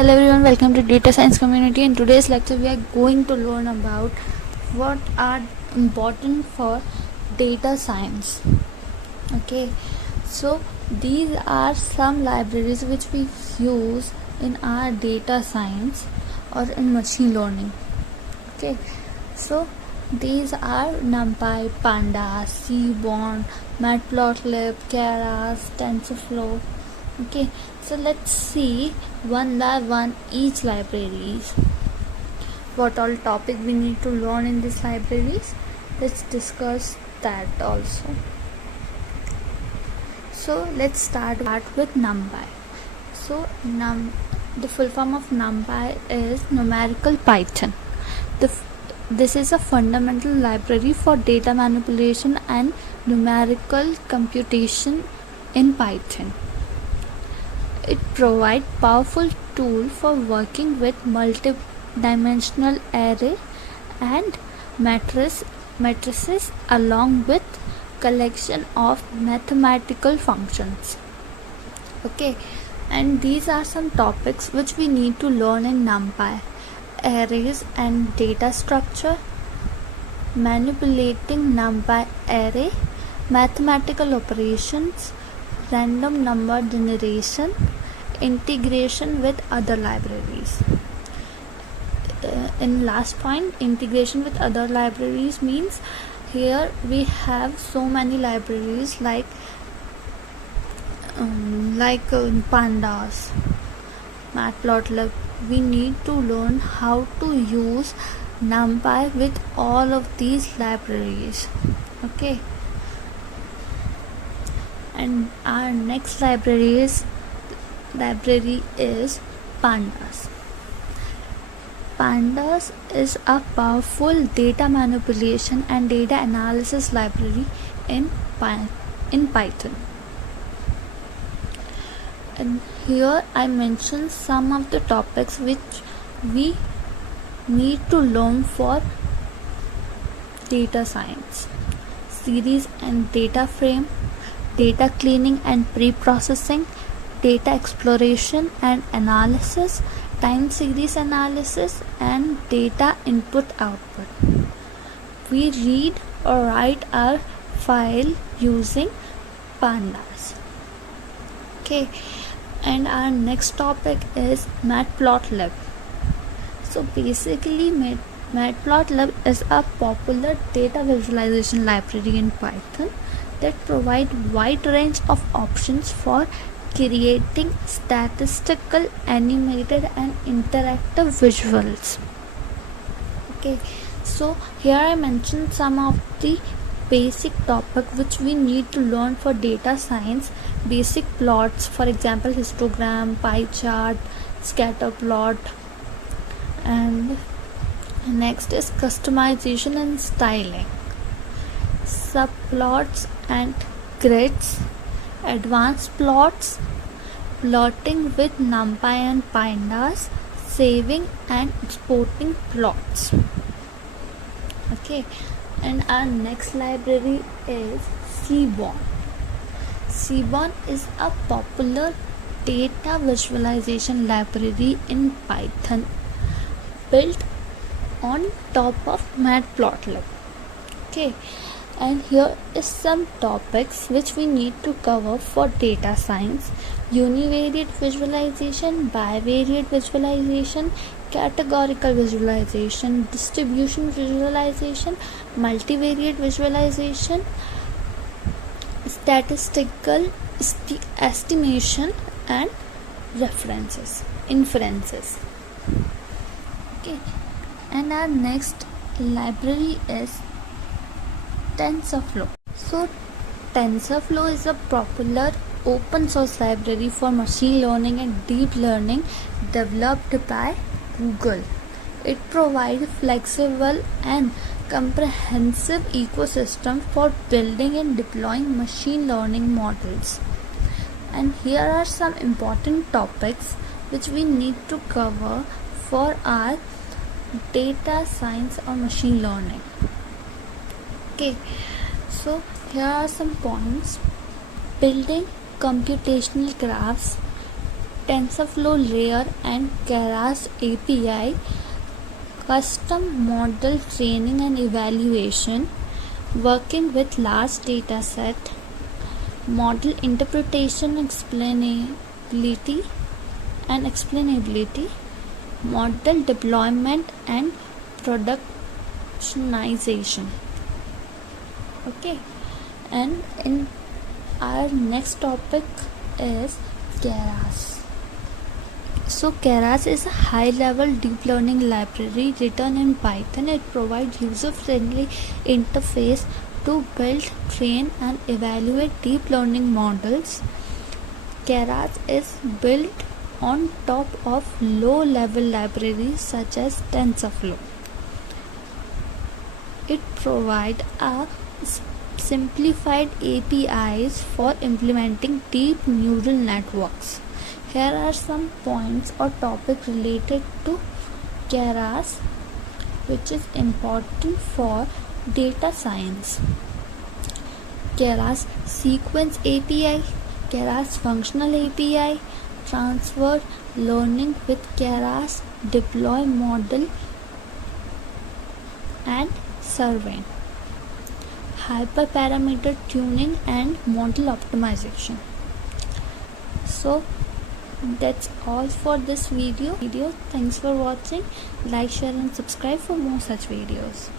Hello everyone, welcome to Data Science Community. In today's lecture we are going to learn about what are important for data science. Okay, so these are some libraries which we use in our data science or in machine learning. Okay, so these are numpy, pandas, seaborn, matplotlib, keras, tensorflow. Okay, so let's see one by one each libraries. What all topic we need to learn in these libraries? Let's discuss that also. So let's start with numpy. So the full form of numpy is numerical Python. This is a fundamental library for data manipulation and numerical computation in Python. It provides powerful tool for working with multi-dimensional array and matrices along with collection of mathematical functions. Okay, and these are some topics which we need to learn in numpy: arrays and data structure, manipulating numpy array, mathematical operations, random number generation, integration with other libraries. In last point, integration with other libraries means here we have so many libraries like pandas, matplotlib. We need to learn how to use numpy with all of these libraries. Okay, and our next library is Pandas. Pandas is a powerful data manipulation and data analysis library in Python. And here I mentioned some of the topics which we need to learn for data science: series and data frame, data cleaning and pre-processing, data exploration and analysis, time series analysis, and data input output. We read or write our file using pandas. Okay, and our next topic is matplotlib. So basically matplotlib is a popular data visualization library in Python that provide wide range of options for creating statistical, animated and interactive visuals. Okay, so here I mentioned some of the basic topic which we need to learn for data science. Basic plots, for example histogram, pie chart, scatter plot. And next is customization and styling, subplots and grids, advanced plots, plotting with numpy and pandas, saving and exporting plots. Okay, and our next library is seaborn. Seaborn is a popular data visualization library in Python built on top of matplotlib. Okay, and here is some topics which we need to cover for data science: univariate visualization, bivariate visualization, categorical visualization, distribution visualization, multivariate visualization, statistical estimation, and inferences. Okay, and our next library is TensorFlow. So TensorFlow is a popular open source library for machine learning and deep learning developed by Google. It provides flexible and comprehensive ecosystem for building and deploying machine learning models. And here are some important topics which we need to cover for our data science or machine learning. Okay, so here are some points: building computational graphs, TensorFlow layer and Keras API, custom model training and evaluation, working with large data set, model interpretation, explainability, model deployment and productionization. Okay, and in our next topic is Keras. So Keras is a high-level deep learning library written in Python. It provides user-friendly interface to build, train and evaluate deep learning models. Keras is built on top of low-level libraries such as TensorFlow. It provides a simplified APIs for implementing deep neural networks. Here are some points or topics related to Keras which is important for data science. Keras sequence API, Keras functional API, transfer learning with Keras, deploy model and surveying, hyperparameter tuning and model optimization. So that's all for this video. Thanks for watching. Like, share and subscribe for more such videos.